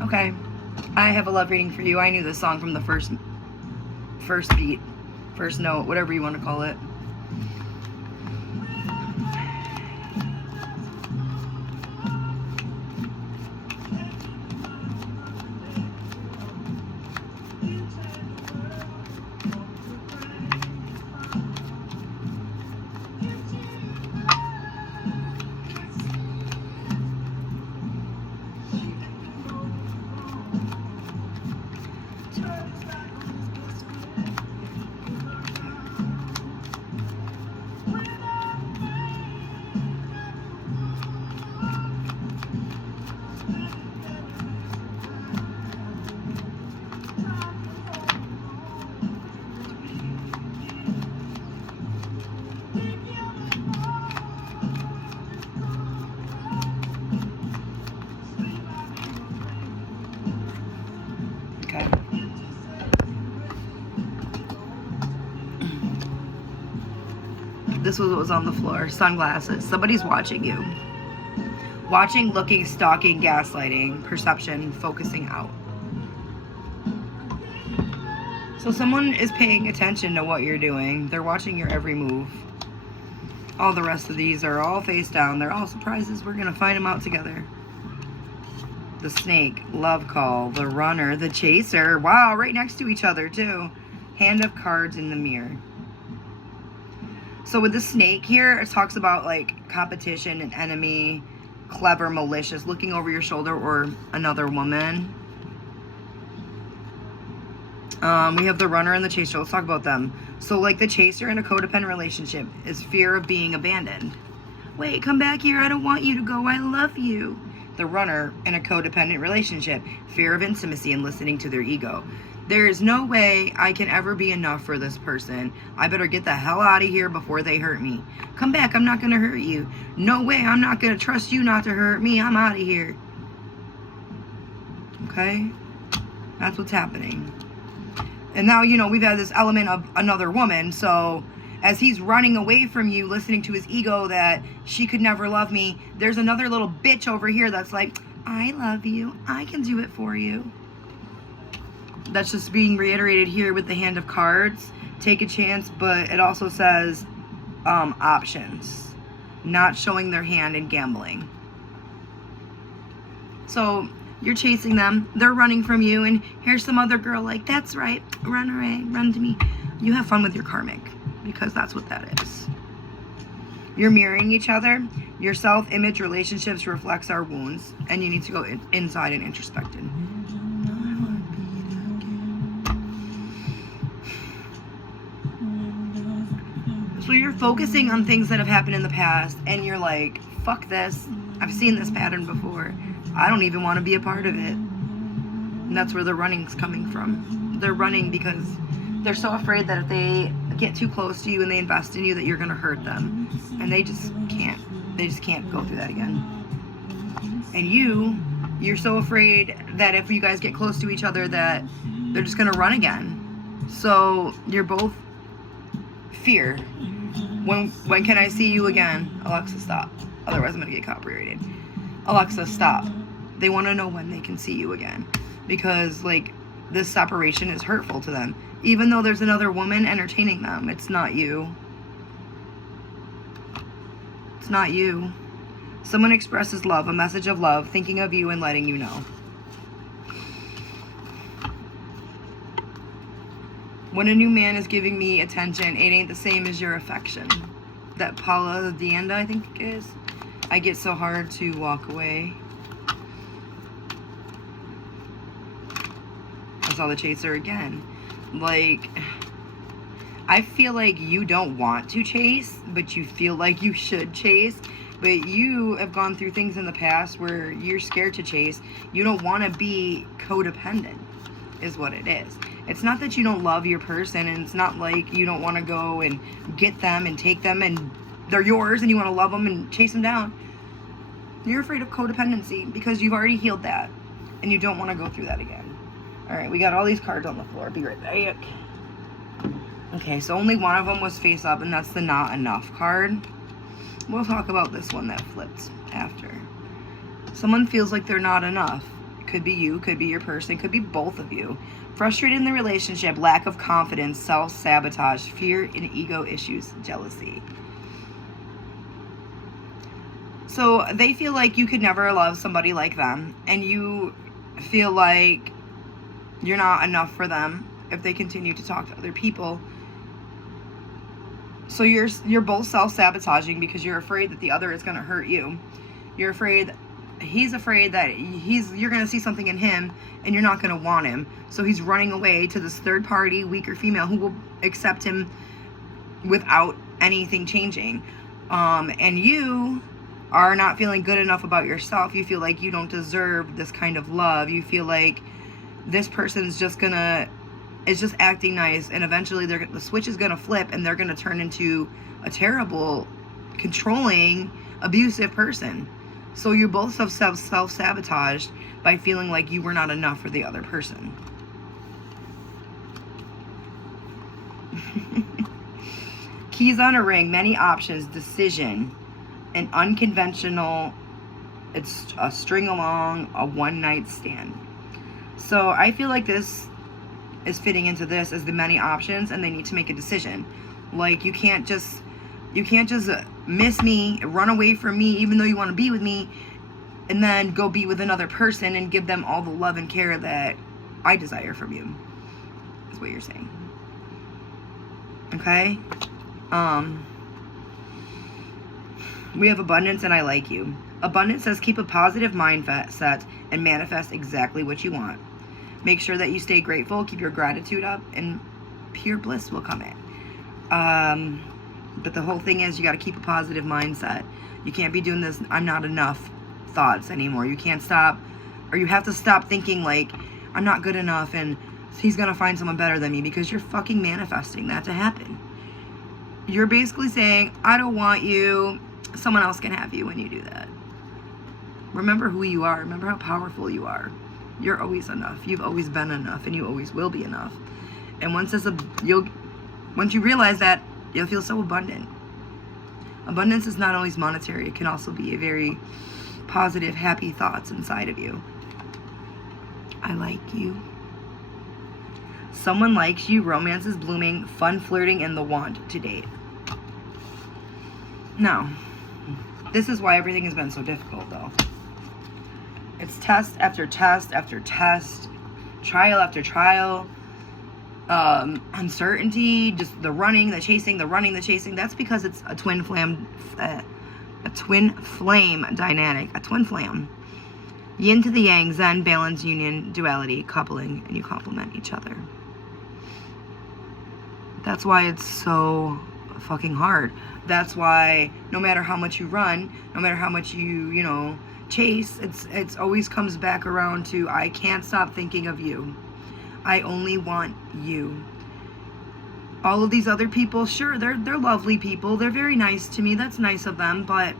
Okay. I have a love reading for you. I knew this song from the first beat, first note, whatever you want to call it. Okay. This was what was on the floor. Sunglasses. Somebody's watching you. Watching, looking, stalking, gaslighting, perception, focusing out. So someone is paying attention to what you're doing. They're watching your every move. All the rest of these are all face down. They're all surprises. We're going to find them out together. The snake, love call, the runner, the chaser. Wow, right next to each other too. Hand of cards in the mirror. So with the snake here, it talks about like competition, an enemy, clever, malicious, looking over your shoulder, or another woman. We have the runner and the chaser. Let's talk about them. So like the chaser in a codependent relationship is fear of being abandoned. Wait, come back here. I don't want you to go. I love you. The runner in a codependent relationship, fear of intimacy and listening to their ego. There is no way I can ever be enough for this person. I better get the hell out of here before they hurt me. Come back. I'm not going to hurt you. No way. I'm not going to trust you not to hurt me. I'm out of here. Okay? That's what's happening. And now, you know, we've had this element of another woman. So as he's running away from you, listening to his ego that she could never love me, there's another little bitch over here that's like, I love you. I can do it for you. That's just being reiterated here with the hand of cards. Take a chance, but it also says options. Not showing their hand and gambling. So you're chasing them. They're running from you. And here's some other girl like, that's right. Run away. Run to me. You have fun with your karmic. Because that's what that is. You're mirroring each other. Your self-image relationships reflects our wounds. And you need to go inside and introspect it. So you're focusing on things that have happened in the past. And you're like, fuck this. I've seen this pattern before. I don't even want to be a part of it. And that's where the running's coming from. They're running because they're so afraid that if they get too close to you and they invest in you that you're going to hurt them. And they just can't. They just can't go through that again. And you're so afraid that if you guys get close to each other that they're just going to run again. So you're both fear. When can I see you again? Alexa, stop. Otherwise I'm going to get copyrighted. Alexa, stop. They want to know when they can see you again. Because, like, this separation is hurtful to them. Even though there's another woman entertaining them, it's not you. It's not you. Someone expresses love, a message of love, thinking of you and letting you know. When a new man is giving me attention, it ain't the same as your affection. That Paula Deanda, I think it is. I get so hard to walk away. I saw the chaser again. Like, I feel like you don't want to chase, but you feel like you should chase. But you have gone through things in the past where you're scared to chase. You don't want to be codependent, is what it is. It's not that you don't love your person, and it's not like you don't want to go and get them and take them and they're yours and you want to love them and chase them down. You're afraid of codependency because you've already healed that and you don't want to go through that again. All right, we got all these cards on the floor. Be right back. Okay, so only one of them was face up, and that's the not enough card. We'll talk about this one that flipped after. Someone feels like they're not enough Could be you, could be your person, could be both of you. Frustrated in the relationship, lack of confidence, self-sabotage, fear and ego issues, jealousy. So they feel like you could never love somebody like them, and you feel like you're not enough for them if they continue to talk to other people. So you're both self-sabotaging because you're afraid that the other is going to hurt you. You're afraid, he's afraid that you're going to see something in him and you're not going to want him. So he's running away to this third party, weaker female who will accept him without anything changing. And you are not feeling good enough about yourself. You feel like you don't deserve this kind of love. You feel like this person's just acting nice, and eventually the switch is gonna flip and they're gonna turn into a terrible, controlling, abusive person. So you both have self-sabotaged by feeling like you were not enough for the other person. Keys on a ring, many options, decision, an unconventional, it's a string along, a one-night stand. So I feel like this is fitting into this as the many options, and they need to make a decision. Like, you can't just miss me, run away from me even though you want to be with me, and then go be with another person and give them all the love and care that I desire from you. That's what you're saying. Okay? We have abundance and I like you. Abundance says keep a positive mindset and manifest exactly what you want. Make sure that you stay grateful, keep your gratitude up, and pure bliss will come in. But the whole thing is you got to keep a positive mindset. You can't be doing this I'm not enough thoughts anymore. You can't stop, or you have to stop thinking like I'm not good enough and he's going to find someone better than me, because you're fucking manifesting that to happen. You're basically saying, I don't want you, someone else can have you when you do that. Remember who you are. Remember how powerful you are. You're always enough. You've always been enough, and you always will be enough. And once you realize that, you'll feel so abundant. Abundance is not always monetary. It can also be a very positive, happy thoughts inside of you. I like you. Someone likes you. Romance is blooming. Fun flirting and the want to date. Now, this is why everything has been so difficult, though. It's test after test after test, trial after trial, uncertainty, just the running, the chasing, the running, the chasing. That's because it's a twin flame dynamic, a twin flame. Yin to the yang, Zen, balance, union, duality, coupling, and you complement each other. That's why it's so fucking hard. That's why no matter how much you run, no matter how much you chase, it's always comes back around to I can't stop thinking of you. I only want you. All of these other people, sure, they're lovely people. They're very nice to me. That's nice of them, but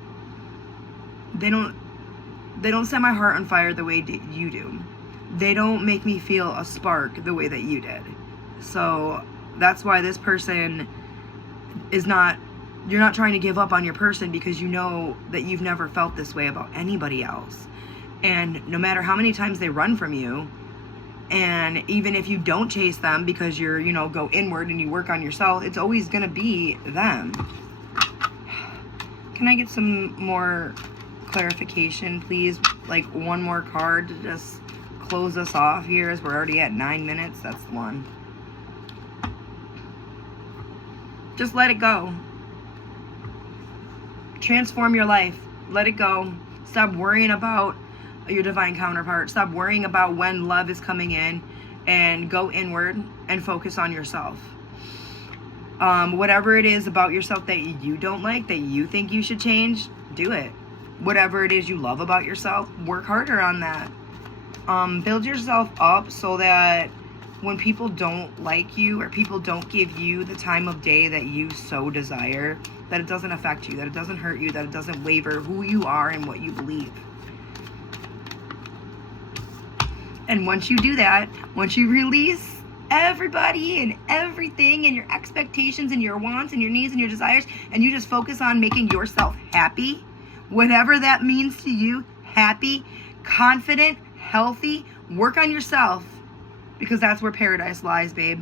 they don't set my heart on fire the way you do. They don't make me feel a spark the way that you did. So that's why this person is not, you're not trying to give up on your person, because you know that you've never felt this way about anybody else. And no matter how many times they run from you, and even if you don't chase them because you're, go inward and you work on yourself, it's always going to be them. Can I get some more clarification, please? Like one more card to just close us off here, as we're already at 9 minutes. That's the one. Just let it go. Transform your life. Let it go. Stop worrying about your divine counterpart. Stop worrying about when love is coming in, and go inward and focus on yourself. Whatever it is about yourself that you don't like, that you think you should change, do it. Whatever it is you love about yourself, work harder on that. Build yourself up so that when people don't like you, or people don't give you the time of day that you so desire, that it doesn't affect you, that it doesn't hurt you, that it doesn't waver who you are and what you believe. And once you do that, once you release everybody and everything and your expectations and your wants and your needs and your desires, and you just focus on making yourself happy, whatever that means to you, happy, confident, healthy, work on yourself, because that's where paradise lies, babe.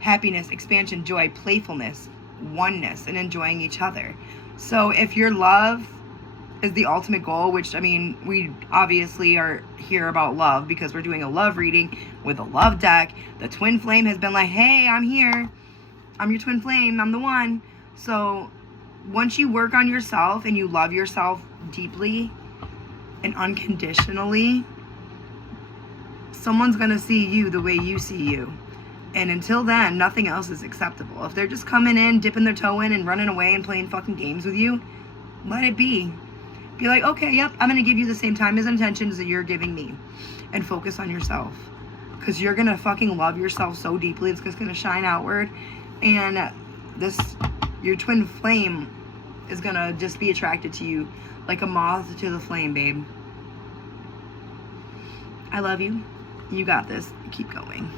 Happiness, expansion, joy, playfulness, oneness, and enjoying each other. So if your love is the ultimate goal, which, I mean, we obviously are here about love because we're doing a love reading with a love deck. The twin flame has been like, hey, I'm here. I'm your twin flame. I'm the one. So once you work on yourself and you love yourself deeply and unconditionally, someone's going to see you the way you see you. And until then, nothing else is acceptable. If they're just coming in, dipping their toe in, and running away and playing fucking games with you, let it be. Be like, okay, yep, I'm going to give you the same time and attention that you're giving me. And focus on yourself. Because you're going to fucking love yourself so deeply, it's just going to shine outward. And your twin flame is going to just be attracted to you like a moth to the flame, babe. I love you. You got this. Keep going.